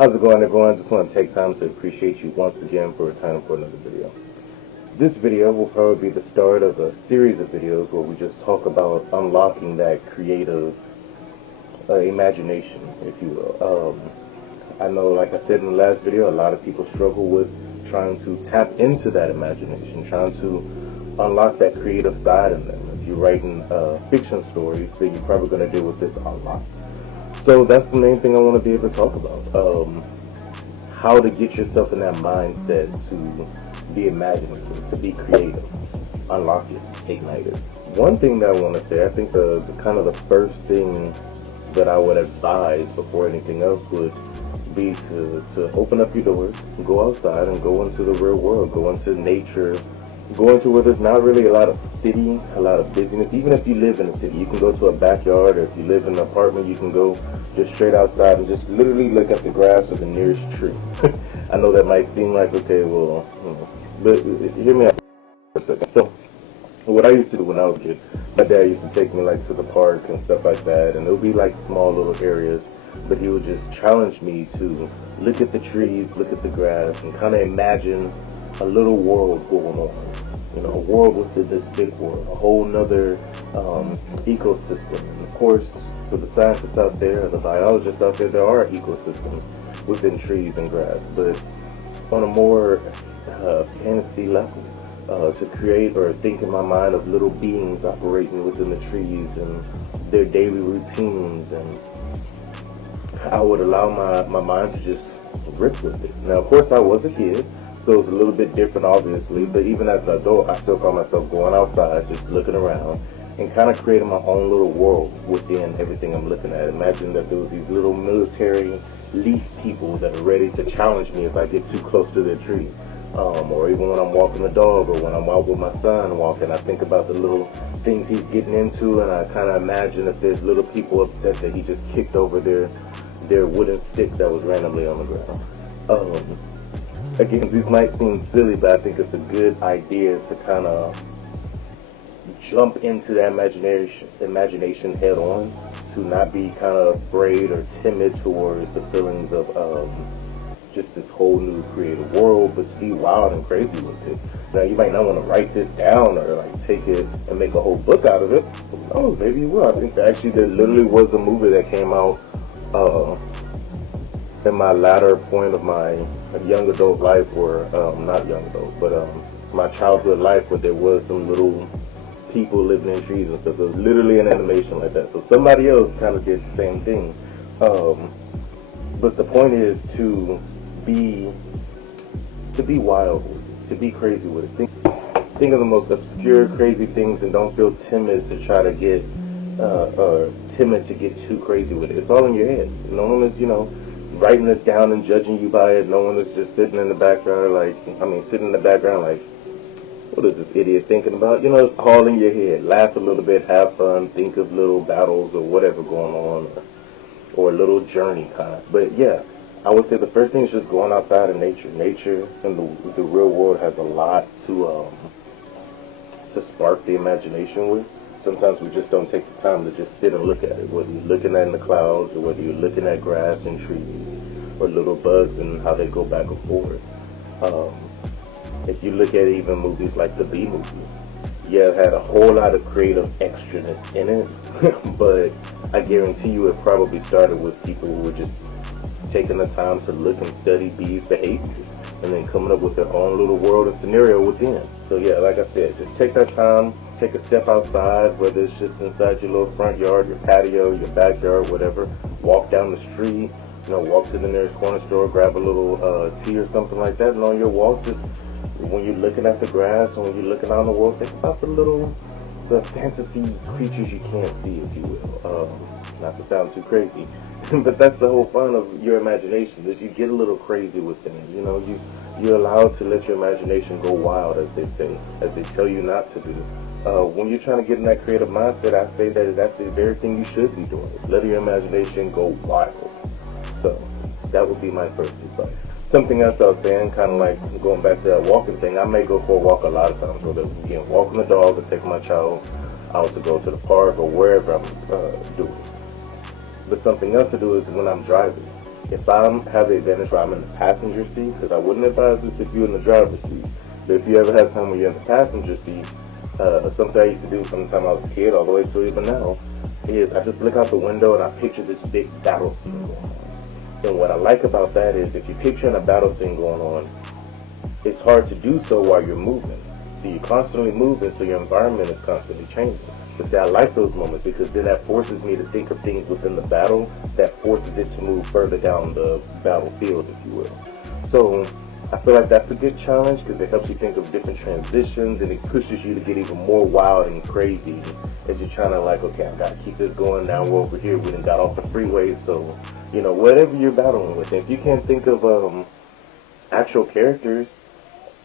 How's it going, everyone? I just want to take time to appreciate you once again for returning for another video. This video will probably be the start of a series of videos where we just talk about unlocking that creative imagination, if you will. I know, like I said in the last video, a lot of people struggle with trying to tap into that imagination, trying to unlock that creative side in them. If you're writing fiction stories, then you're probably going to deal with this a lot. So that's the main thing I want to be able to talk about. How to get yourself in that mindset to be imaginative, to be creative, unlock it, ignite it. One thing that I want to say, I think the kind of the first thing that I would advise before anything else would be to open up your doors, go outside and go into the real world, go into nature, go into where there's not really a lot of city, a lot of busyness. Even if you live in a city, you can go to a backyard, or if you live in an apartment, you can go just straight outside and just literally look at the grass of the nearest tree. I know that might seem like, okay, well, but hear me out for a second. So what I used to do when I was a kid, my dad used to take me like to the park and stuff like that, and it would be like small little areas, but he would just challenge me to look at the trees, look at the grass, and kind of imagine a little world going on. You know, a world within this big world, a whole nother ecosystem. And of course, for the scientists out there, the biologists out there are ecosystems within trees and grass. But on a more fantasy level, to create or think in my mind of little beings operating within the trees and their daily routines, and I would allow my mind to just rip with it. Now, of course, I was a kid, so it's a little bit different, obviously, but even as an adult, I still found myself going outside, just looking around, and kind of creating my own little world within everything I'm looking at. Imagine that there was these little military leaf people that are ready to challenge me if I get too close to their tree. Or even when I'm walking the dog, or when I'm out with my son walking, I think about the little things he's getting into, and I kind of imagine if there's little people upset that he just kicked over their wooden stick that was randomly on the ground. Again, these might seem silly, but I think it's a good idea to kind of jump into that imagination head on, to not be kind of afraid or timid towards the feelings of just this whole new creative world, but to be wild and crazy with it. Now, you might not want to write this down or like take it and make a whole book out of it. Who knows? Maybe you will. I think that actually there literally was a movie that came out in my latter point of my young adult life, or not young adult, but my childhood life, where there was some little people living in trees and stuff. It was literally an animation like that. So somebody else kind of did the same thing. But the point is to be wild with it, to be crazy with it. Think of the most obscure, crazy things, and don't feel timid to try to get timid to get too crazy with it. It's all in your head. No one is, writing this down and judging you by it. No one is just sitting in the background like, what is this idiot thinking about? It's all in your head. Laugh a little bit, have fun, think of little battles or whatever going on, or a little journey kind of. But yeah, I would say the first thing is just going outside in nature. Nature and the real world has a lot to spark the imagination with. Sometimes we just don't take the time to just sit and look at it, whether you're looking at in the clouds, or whether you're looking at grass and trees, or little bugs and how they go back and forth. If you look at even movies like the Bee Movie, yeah, it had a whole lot of creative extraness in it, but I guarantee you it probably started with people who were just taking the time to look and study bees' behaviors, and then coming up with their own little world and scenario within. So yeah, like I said, just take that time, take a step outside, whether it's just inside your little front yard, your patio, your backyard, whatever. Walk down the street, walk to the nearest corner store, grab a little tea or something like that, and on your walk, just when you're looking at the grass and when you're looking out in the world, think about the fantasy creatures you can't see, if you will. Not to sound too crazy, but that's the whole fun of your imagination, is you get a little crazy with things. You're allowed to let your imagination go wild, as they say, as they tell you not to do. When you're trying to get in that creative mindset, I say that that's the very thing you should be doing, is letting your imagination go wild. So that would be my first advice. Something else I was saying, kind of like going back to that walking thing, I may go for a walk a lot of times, whether again walking the dog or taking my child out to go to the park or wherever I'm doing. But something else to do is when I'm driving. if I have the advantage where I'm in the passenger seat, because I wouldn't advise this if you're in the driver's seat, but if you ever have time when you're in the passenger seat, something I used to do from the time I was a kid all the way to even now, is I just look out the window and I picture this big battle scene going on. And what I like about that is if you're picturing a battle scene going on, it's hard to do so while you're moving. So you're constantly moving, so your environment is constantly changing. But see, I like those moments because then that forces me to think of things within the battle that forces it to move further down the battlefield, if you will. So I feel like that's a good challenge because it helps you think of different transitions and it pushes you to get even more wild and crazy as you're trying to like, okay, I gotta keep this going. Now we're over here. We done got off the freeway. So, whatever you're battling with. If you can't think of actual characters,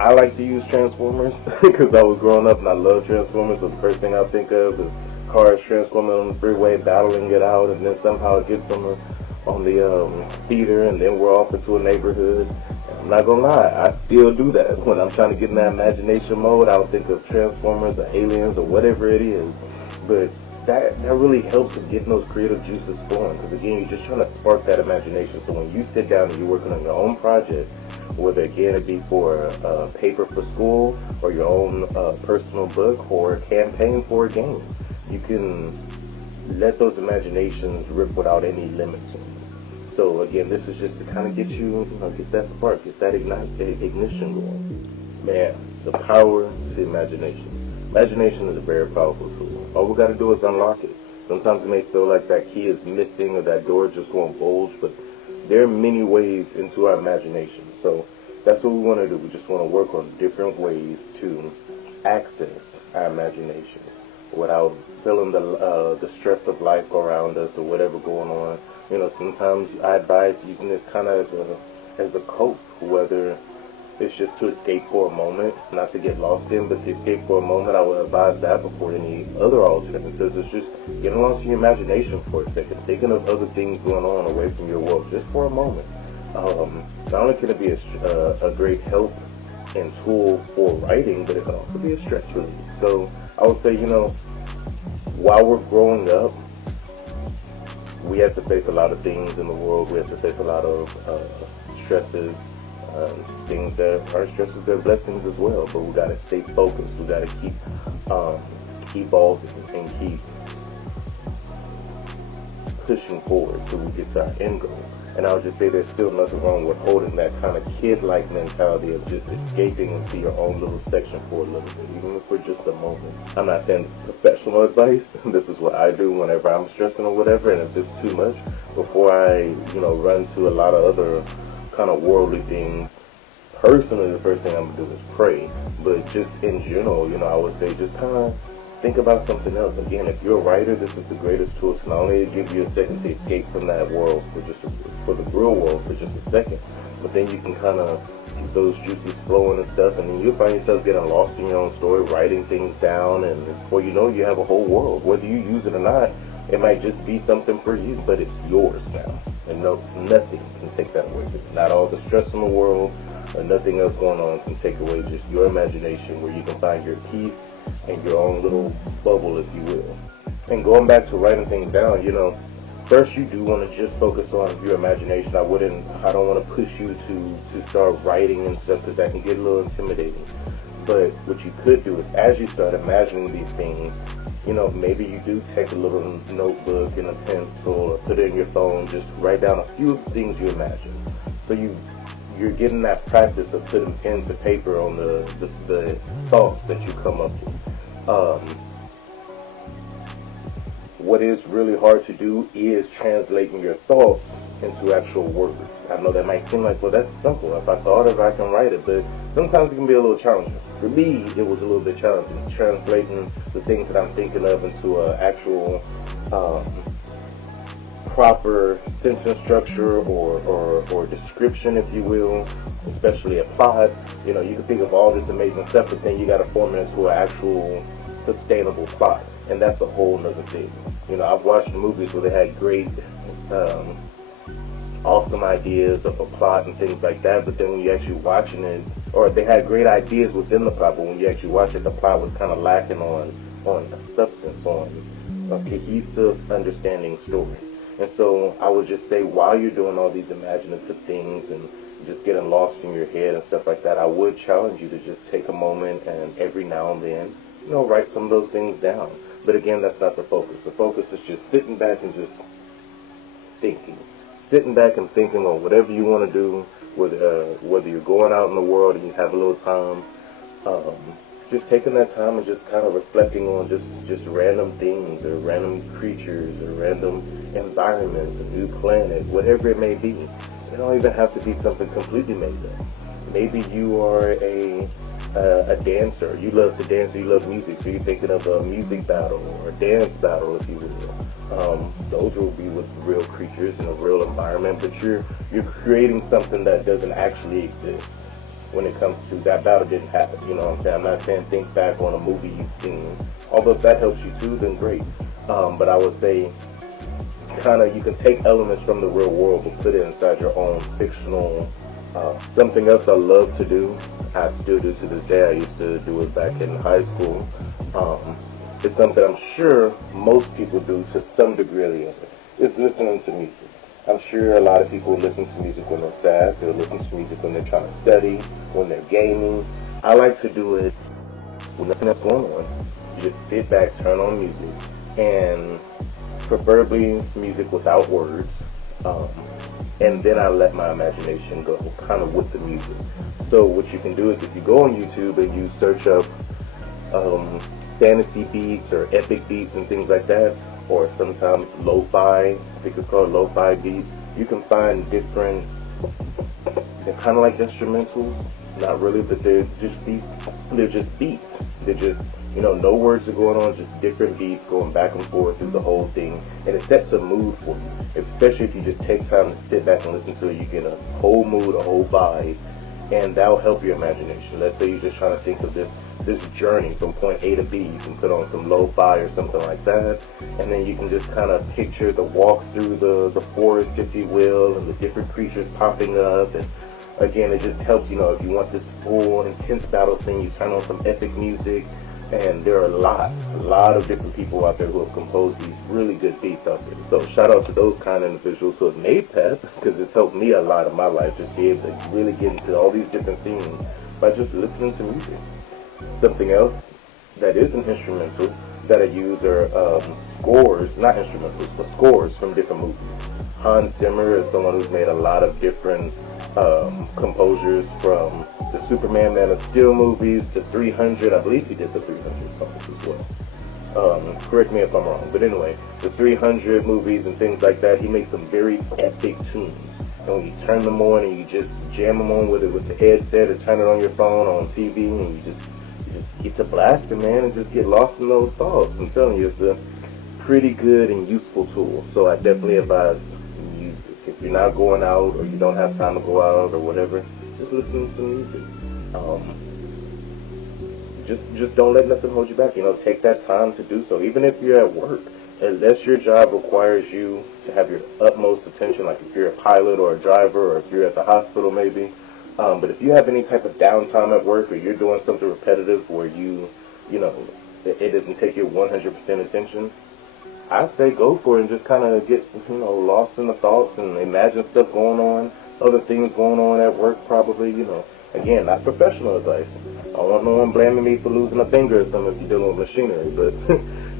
I like to use Transformers because I was growing up and I love Transformers. So the first thing I think of is cars transforming on the freeway, battling it out, and then somehow it gets on the theater, and then we're off into a neighborhood. And I'm not gonna lie, I still do that when I'm trying to get in that imagination mode. I'll think of Transformers or Aliens or whatever it is, but that really helps in getting those creative juices flowing. Because again, you're just trying to spark that imagination. So when you sit down and you're working on your own project, whether again it be for a paper for school or your own personal book or a campaign for a game, you can let those imaginations rip without any limits. So again, this is just to kind of get you, get that spark, get that ignition going. Man, the power of the imagination. Imagination is a very powerful tool. All we got to do is unlock it. Sometimes it may feel like that key is missing or that door just won't bulge, but there are many ways into our imagination. So that's what we want to do. We just want to work on different ways to access our imagination without feeling the stress of life around us or whatever going on. Sometimes I advise using this kind of as a cope, whether it's just to escape for a moment, not to get lost in, but to escape for a moment. I would advise that before any other alternatives. It's just getting lost in your imagination for a second, thinking of other things going on away from your world, just for a moment. Not only can it be a great help and tool for writing, but it can also be a stress relief. So I would say, while we're growing up, we have to face a lot of things in the world. We have to face a lot of stresses, things that are stresses, they're blessings as well. But we got to stay focused. We got to keep evolving and keep pushing forward till we get to our end goal. And I would just say there's still nothing wrong with holding that kind of kid-like mentality of just escaping into your own little section for a little bit, even for just a moment. I'm not saying this is professional advice. This is what I do whenever I'm stressing or whatever, and if it's too much, before I, run to a lot of other kind of worldly things, personally, the first thing I'm going to do is pray. But just in general, I would say just kind of think about something else. Again, if you're a writer, this is the greatest tool to not only give you a second to escape from that world for the real world for just a second, but then you can kind of keep those juices flowing and stuff, and then you'll find yourself getting lost in your own story, writing things down, and before you know, you have a whole world. Whether you use it or not, it might just be something for you, but it's yours now, and nothing can take that away. Not all the stress in the world or nothing else going on can take away just your imagination, where you can find your peace and your own little bubble, if you will. And going back to writing things down, first you do want to just focus on your imagination. I don't want to push you to start writing and stuff, because that can get a little intimidating. But what you could do is, as you start imagining these things, maybe you do take a little notebook and a pencil or put it in your phone, just write down a few of the things you imagine. So you're getting that practice of putting pen to paper on the thoughts that you come up with. What is really hard to do is translating your thoughts into actual words. I know that might seem like, well, that's simple. If I thought of it, I can write it. But sometimes it can be a little challenging. For me, it was a little bit challenging, translating the things that I'm thinking of into an actual proper sentence structure or description, if you will, especially a plot. You can think of all this amazing stuff, but then you got to form it into an actual sustainable plot, and that's a whole nother thing. I've watched movies where they had great awesome ideas of a plot and things like that, but then when you actually watching it, or they had great ideas within the plot, but when you actually watch it, the plot was kind of lacking on a substance, on a cohesive understanding story. And so I would just say, while you're doing all these imaginative things and just getting lost in your head and stuff like that, I would challenge you to just take a moment and every now and then, write some of those things down. But again, that's not the focus. The focus is just sitting back and just thinking. Sitting back and thinking on whatever you want to do, whether you're going out in the world and you have a little time, um, just taking that time and just kind of reflecting on just random things or random creatures or random environments, a new planet, whatever it may be. It don't even have to be something completely made up. Maybe you are a dancer. You love to dance or you love music, so you're thinking of a music battle or a dance battle, if you will. Those will be with real creatures in a real environment, but you're creating something that doesn't actually exist. When it comes to that battle didn't happen, you know what I'm saying? I'm not saying think back on a movie you've seen, although if that helps you too, then great. But I would say kind of you can take elements from the real world but put it inside your own fictional. Something else I love to do, I still do to this day, I used to do it back in high school. It's something I'm sure most people do to some degree or the other, is listening to music. I'm sure a lot of people listen to music when they're sad, they'll listen to music when they're trying to study, when they're gaming. I like to do it with nothing else going on. You just sit back, turn on music, and preferably music without words. And then I let my imagination go, kind of with the music. So what you can do is if you go on YouTube and you search up fantasy beats or epic beats and things like that, or sometimes lo-fi, I think it's called lo-fi beats, you can find different, they're kind of like instrumentals, not really, but they're just beats. They're just, no words are going on, just different beats going back and forth through the whole thing, and it sets a mood for you. Especially if you just take time to sit back and listen to it, you get a whole mood, a whole vibe, and that'll help your imagination. Let's say you're just trying to think of this journey from point A to B. You can put on some lo-fi or something like that, and then you can just kind of picture the walk through the forest, if you will, and the different creatures popping up. And again, it just helps, if you want this full, intense battle scene, you turn on some epic music. And there are a lot of different people out there who have composed these really good beats out there. So shout out to those kind of individuals who have made that, because it's helped me a lot in my life, just be able to really get into all these different scenes by just listening to music. Something else that is an instrumental that I use are scores, not instrumentals, but scores from different movies. Hans Zimmer is someone who's made a lot of different composers, from the Superman Man of Steel movies to 300. I believe he did the 300 songs as well. Correct me if I'm wrong, but anyway, the 300 movies and things like that, he makes some very epic tunes. And when you turn them on and you just jam them on with the headset, or turn it on your phone, on TV, and you just get to blasting, man, and just get lost in those thoughts. I'm telling you, it's a pretty good and useful tool. So I definitely advise music. If you're not going out or you don't have time to go out or whatever, just listen to some music. Just don't let nothing hold you back. Take that time to do so. Even if you're at work, unless your job requires you to have your utmost attention, like if you're a pilot or a driver, or if you're at the hospital maybe. But if you have any type of downtime at work, or you're doing something repetitive where it doesn't take your 100% attention, I say go for it and just kind of get, lost in the thoughts and imagine stuff going on, other things going on at work probably, Again, not professional advice. I don't want no one blaming me for losing a finger or something if you're dealing with machinery, but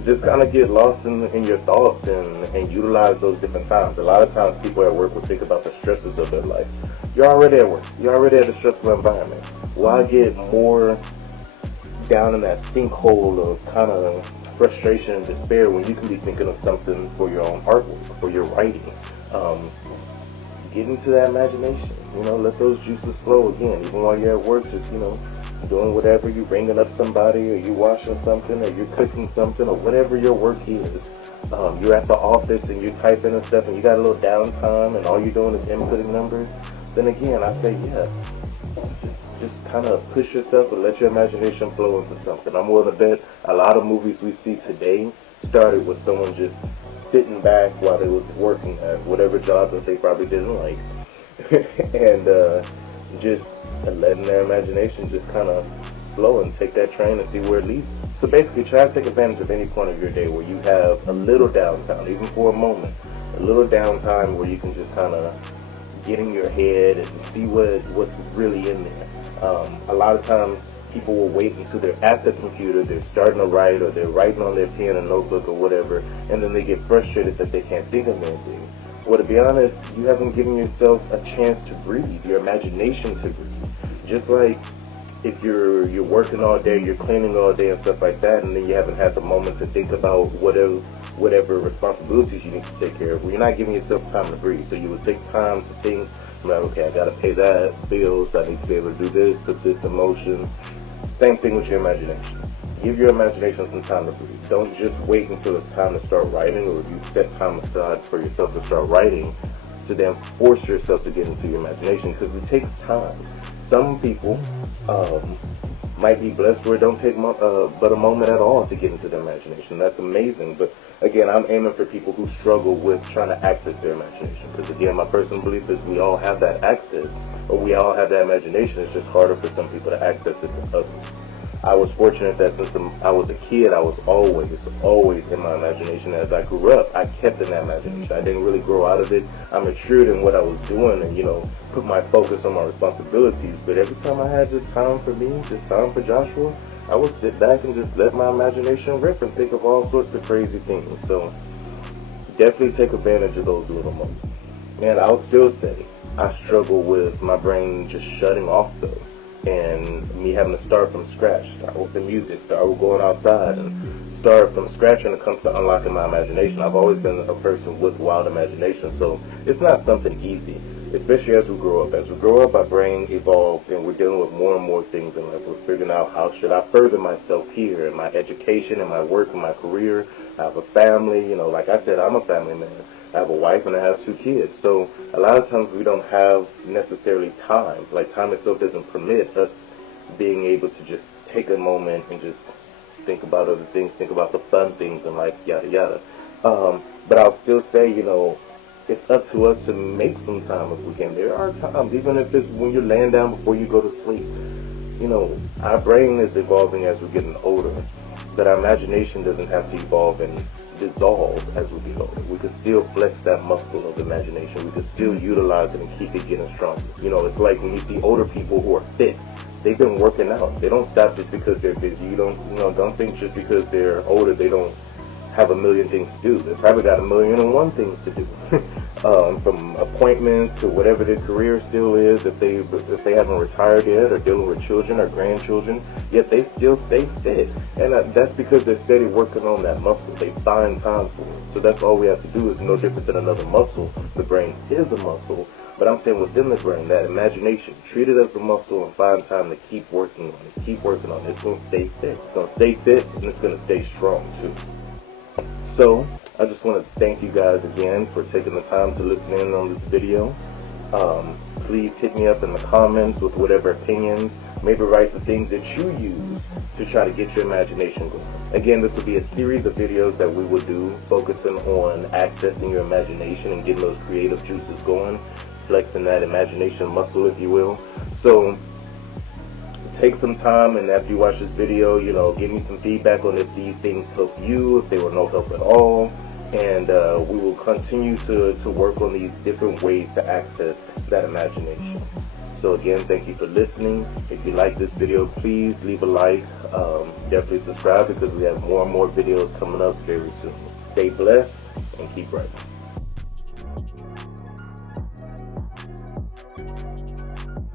just kind of get lost in your thoughts and utilize those different times. A lot of times people at work will think about the stresses of their life. You're already at work. You're already at a stressful environment. Why get more down in that sinkhole of kind of frustration and despair when you can be thinking of something for your own artwork, for your writing? Get into that imagination. Let those juices flow again. Even while you're at work, just, doing whatever, you ringing up somebody, or you washing something, or you're cooking something, or whatever your work is. You're at the office and you're typing and stuff, and you got a little downtime, and all you're doing is inputting numbers. Then again, I say, yeah, just kind of push yourself and let your imagination flow into something. I'm willing to bet a lot of movies we see today started with someone just sitting back while they was working at whatever job that they probably didn't like, and just letting their imagination just kind of flow and take that train and see where it leads. So basically, try to take advantage of any point of your day where you have a little downtime, even for a moment, a little downtime where you can just kind of get in your head and see what's really in there. A lot of times people will wait until they're at the computer, they're starting to write, or they're writing on their pen and notebook or whatever, and then they get frustrated that they can't think of anything. Well, to be honest, you haven't given yourself a chance to breathe, your imagination to breathe. Just like if you're working all day, you're cleaning all day and stuff like that, and then you haven't had the moment to think about whatever responsibilities you need to take care of. Well, you're not giving yourself time to breathe. So you would take time to think, like, okay, I gotta pay that, bills, I need to be able to do this, put this in motion. Same thing with your imagination. Give your imagination some time to breathe. Don't just wait until it's time to start writing, or if you set time aside for yourself to start writing, to then force yourself to get into your imagination, because it takes time. Some people might be blessed where it don't take but a moment at all to get into their imagination. That's amazing. But again, I'm aiming for people who struggle with trying to access their imagination, because again, my personal belief is we all have that access, or we all have that imagination. It's just harder for some people to access it than others. I was fortunate that since I was a kid, I was always in my imagination. As I grew up, I kept in that imagination. I didn't really grow out of it. I matured in what I was doing and, put my focus on my responsibilities. But every time I had just time for me, just time for Joshua, I would sit back and just let my imagination rip and think of all sorts of crazy things. So definitely take advantage of those little moments. And I'll still say I struggle with my brain just shutting off though. And me having to start from scratch, start with the music, start with going outside, and start from scratch when it comes to unlocking my imagination. I've always been a person with wild imagination, so it's not something easy, especially as we grow up. As we grow up, our brain evolves, and we're dealing with more and more things in life. We're figuring out how should I further myself here in my education, in my work, in my career. I have a family, like I said, I'm a family man. I have a wife and I have 2 kids. So a lot of times we don't have necessarily time. Like time itself doesn't permit us being able to just take a moment and just think about other things, think about the fun things and like yada yada. But I'll still say, it's up to us to make some time if we can. There are times, even if it's when you're laying down before you go to sleep. Our brain is evolving as we're getting older, but our imagination doesn't have to evolve and dissolve as we get older. We can still flex that muscle of imagination. We can still utilize it and keep it getting stronger. It's like when you see older people who are fit, they've been working out. They don't stop just because they're busy. Don't think just because they're older they don't have a million things to do. They probably got 1,000,001 things to do. From appointments to whatever their career still is, if they haven't retired yet, or dealing with children or grandchildren, yet they still stay fit. And that's because they're steady working on that muscle. They find time for it. So that's all we have to do. Is no different than another muscle. The brain is a muscle, but I'm saying within the brain, that imagination, treat it as a muscle and find time to keep working on it. Keep working on it. It's going to stay fit. It's going to stay fit, and it's going to stay strong too. So I just want to thank you guys again for taking the time to listen in on this video. Please hit me up in the comments with whatever opinions. Maybe write the things that you use to try to get your imagination going. Again, this will be a series of videos that we will do focusing on accessing your imagination and getting those creative juices going, flexing that imagination muscle, if you will. So take some time, and after you watch this video, give me some feedback on if these things help you, if they were no help at all, and we will continue to work on these different ways to access that imagination. So again, thank you for listening. If you like this video, please leave a like. Definitely subscribe, because we have more and more videos coming up very soon. Stay blessed and keep writing.